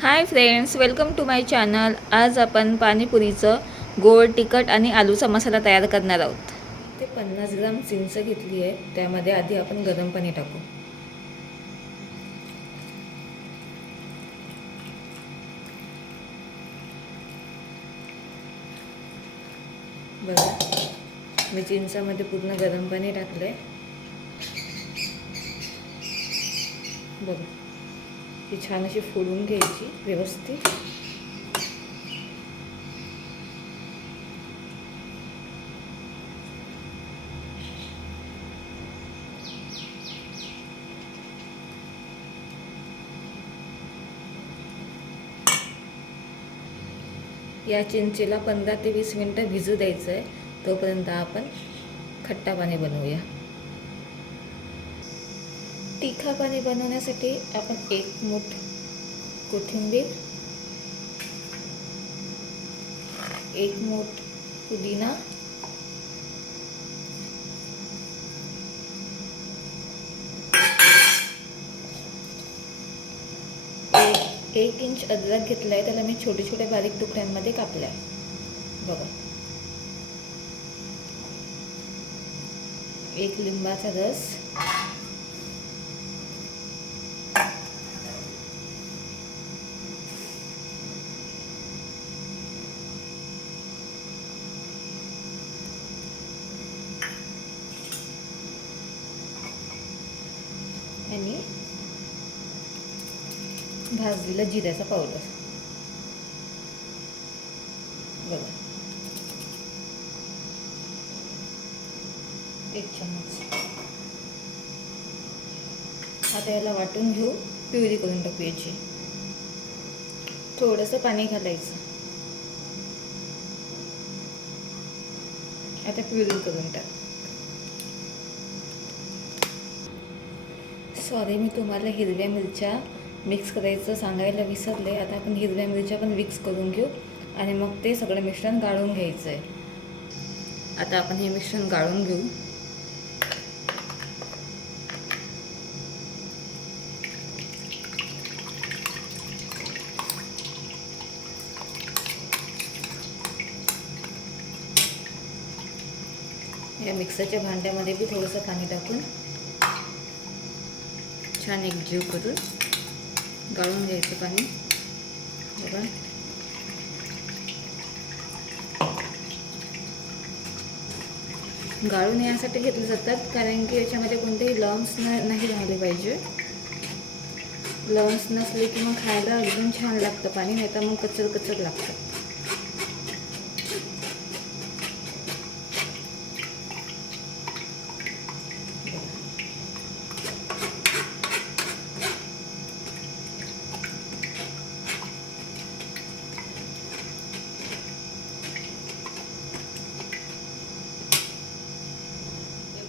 High friends, welcome to my channel. आज आपण पाणीपुरीचं गोड तिखट आणि आलूचा मसाला तयार करणार आहोत. ते 50 ग्राम चिंच घेतली आहे. त्यामध्ये आधी आपण गरम पाणी टाकू. बघा, मी चिंचामध्ये पूर्ण गरम पाणी टाकलंय. बघा, ती छान अशी फोडून घ्यायची व्यवस्थित. या चिंचेला 15 ते 20 मिनटं भिजू द्यायचं आहे. तोपर्यंत आपण खट्टा पाणी बनवूया. तिखा पाणी बनवण्यासाठी आपण 1 मूठ कोथिंबीर, 1 मूठ पुदिना, 1 इंच अद्रक घेतला आहे. त्याला मी छोटे छोटे बारीक तुकड्यांमध्ये कापलं आहे. बघा, 1 लिंबाचा रस, आणि भाजलेला जिऱ्याचा पावडर. बघा, 1 चम्मच. आता याला वाटून घेऊ, प्युरी करून टाकू याची. थोडंसं पाणी घालायचं. आता प्युरी करून टाक. सॉरी, मी तुम्हाला हिरव्या मिरच्या मिक्स करायचं सांगायला विसरले. आता आपण हिरव्या मिरच्या पण मिक्स करून घेऊ आणि मग ते सगळं मिश्रण गाळून घ्यायचं आहे. आता आपण हे मिश्रण गाळून घेऊ. या मिक्सरच्या भांड्यामध्ये बी थोडंसं पाणी टाकून छान एकजीव करून गाळून घ्यायचं पाणी. बघा, गाळून यासाठी घेतले जातात कारण की याच्यामध्ये कोणतेही लम्स नाही राहिले पाहिजे. लम्स नसले की मग खायला एकदम छान लागतं पाणी, नाही तर मग कच्चर कच्चर लागतं.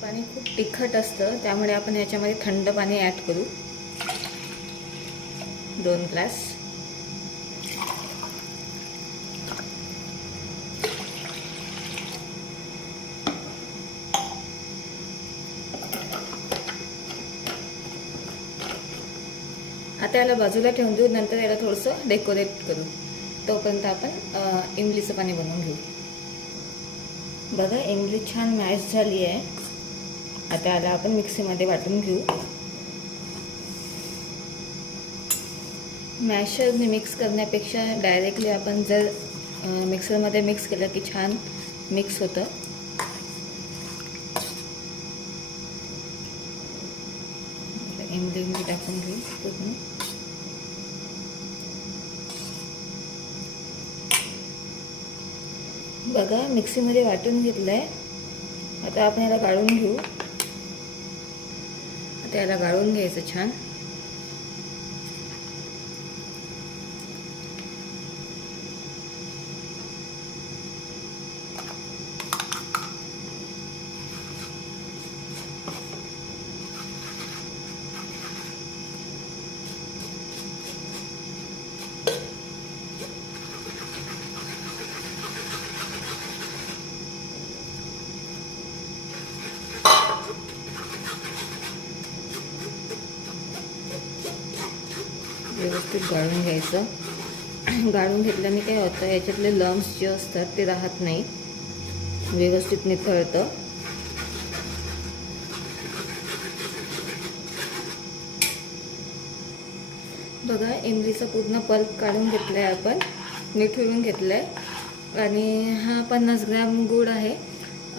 पाणी खूप तिखट असतं, त्यामुळे आपण याच्यामध्ये थंड पाणी ॲड करू. 2 ग्लास. आता याला बाजूला ठेवून देऊ. नंतर याला थोडंसं डेकोरेट करू. तोपर्यंत आपण इमलीचं पाणी बनवून घेऊ. बघा, इमली छान मॅश झाली आहे. आता याला आपण मिक्सीमध्ये वाटून घेऊ. मॅशरने मिक्स करण्यापेक्षा डायरेक्टली आपण जर मिक्सरमध्ये मिक्स केलं की छान मिक्स होतं. इमली टाकून घेऊ पूर्ण. बघा, मिक्सीमध्ये वाटून घेतलं आहे. आता आपण याला गाळून घेऊ. आता याला गाळून घ्यायचं छान. गाळून घ्यायचं. गाळून घेतल्याने काय होतं, याच्यातले लम्स जे असतात ते राहत नाही, व्यवस्थित निथळतं. बघा, इमलीचा पूर्ण पल्प काढून घेतला आहे आपण, निथळून घेतलं आहे. आणि हा 50 ग्रॅम गूळ आहे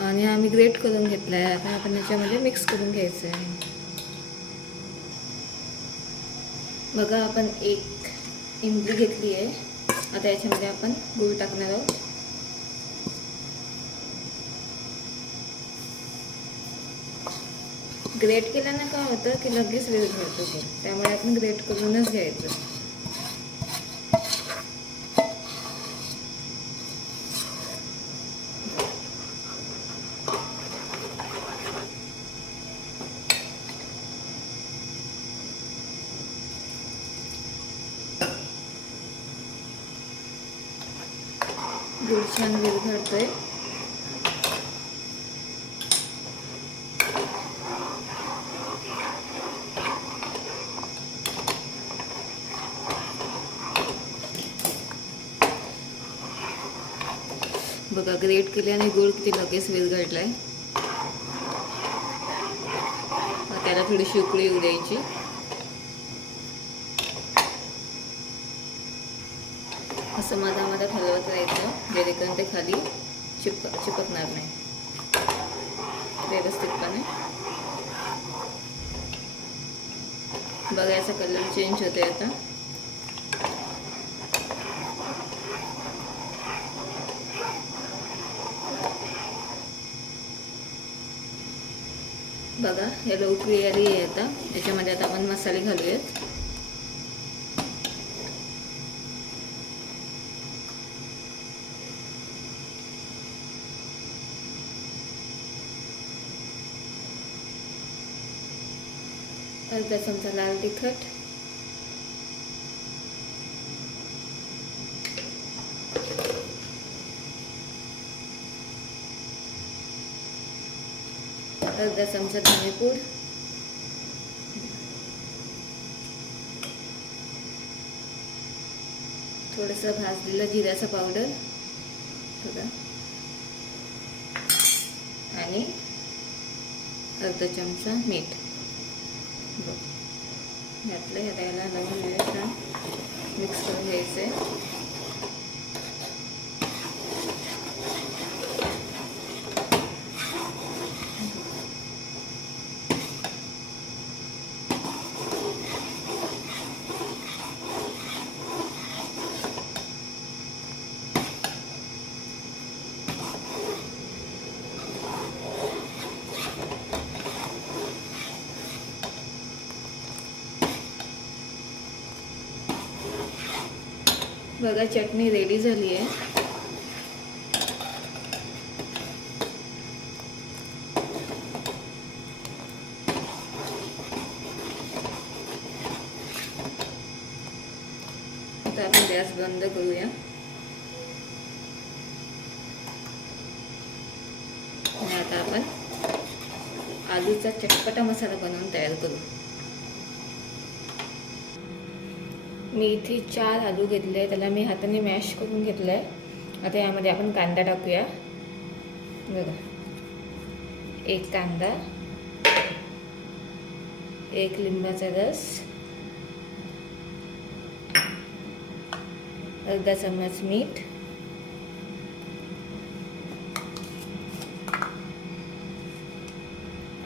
आणि हा मी ग्रेट करून घेतला आहे. आता आपण याच्यामध्ये मिक्स करून घ्यायचं आहे. बघा, आपण एक इमली घेतली आहे. आता याच्यामध्ये आपण गूळ टाकणार आहोत. ग्रेट केल्यानं काय होतं की लगेच वेळ घडतो गूळ, त्यामुळे आपण ग्रेट करूनच घ्यायचं. गूळ छान विरघळतोय. बघा, ग्रेट केल्याने गूळ किती लगेच विरघळलाय. त्याला थोडीशी उकळी येऊ द्यायची. असं मधामध्ये हलवत राहायचं, जेणेकरून ते खाली चिपकणार नाही व्यवस्थितपणे. बघा, याचा कलर चेंज होतोय आता. बघा, याला उकळी आली आहे. आता याच्यामध्ये आता आपण मसाले घालूयात. अर्धा चमचा लाल तिखट, अर्धा चमचा धनेपूड, थोडंसं भाजलेलं जिऱ्याचं पावडर बघा, आणि अर्धा चमचा मीठ घातलं. ह्या त्याला लावून छान मिक्स करून घ्यायचं आहे. बघा, चटणी रेडी झाली आहे. आता आपण गॅस बंद करूया. आणि आता आपण आलूचा चटपटा मसाला बनवून तयार करू. मी इथे 4 आलू घेतले, त्याला मी हाताने मॅश करून घेतलं आहे. आता यामध्ये आपण कांदा टाकूया. बघा, 1 कांदा, 1 लिंबाचा रस, अर्धा चम्मच मीठ,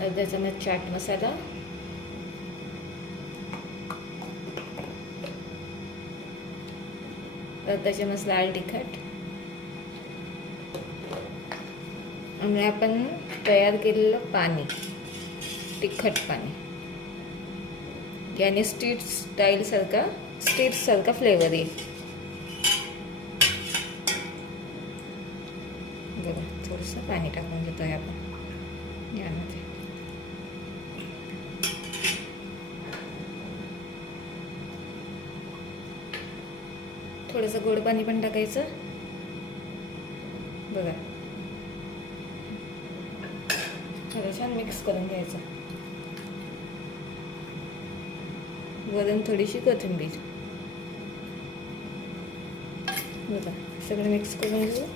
अर्धा चम्मच चाट मसाला, अर्धा चम्मच लाल तिखट, आणि आपण तयार केलेलं पाणी, तिखट पाणी. याने स्ट्रीट सारखा फ्लेवर येईल. बघा, थोडंसं पाणी टाकून घेतोय आपण यामध्ये. थोडंसं गोड पाणी पण टाकायचं. बघा, थोडं छान मिक्स करून घ्यायचं. वरून थोडीशी कोथिंबीर. बघा सगळं मिक्स करून घेऊ.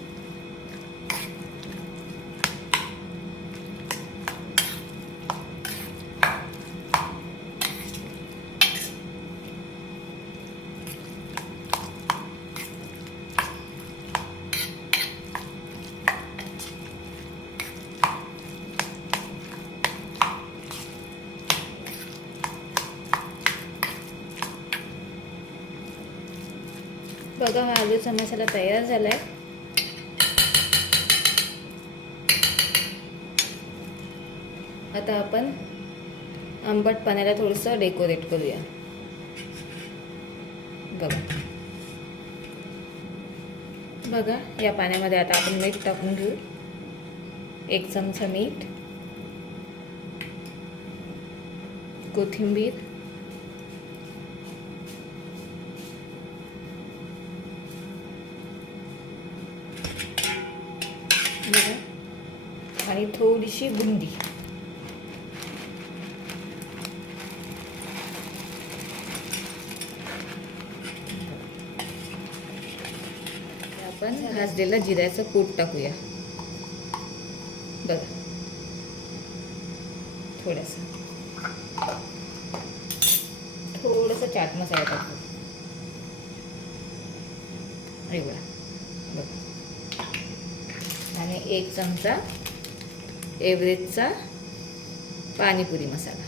बघा हा आलूचा मसाला तयार झाला आहे. आता आपण आंबट पाण्याला थोडंसं डेकोरेट करूया. बघा बघा या पाण्यामध्ये आता आपण मीठ टाकून घेऊ. 1 चमचा मीठ, कोथिंबीर, आणि थोडीशी बुंदी. आपण भाजलेला जिऱ्याचं कूट टाकूया. बघा थोडंसं चाट मसाला टाकू. एवढा बघा. आणि 1 चमचा एव्हरेस्टचा पाणीपुरी मसाला.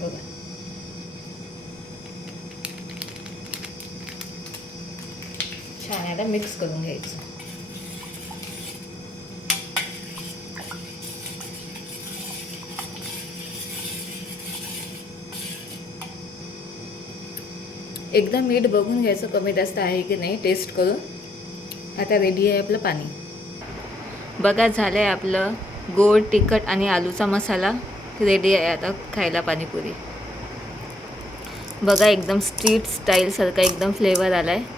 बघा छान याला मिक्स करून घ्यायचं. एकदा मीठ बघून घ्यायचं कमी जास्त आहे की नाही टेस्ट करून. आता रेडी आहे आपलं पाणी. बघा झालं आहे आपलं गोड तिखट आणि आलूचा मसाला रेडी आहे. आता खायला पाणीपुरी. बघा एकदम स्ट्रीट स्टाईलसारखा एकदम फ्लेवर आला आहे.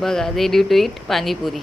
बघा रेडी टू ईट पाणीपुरी.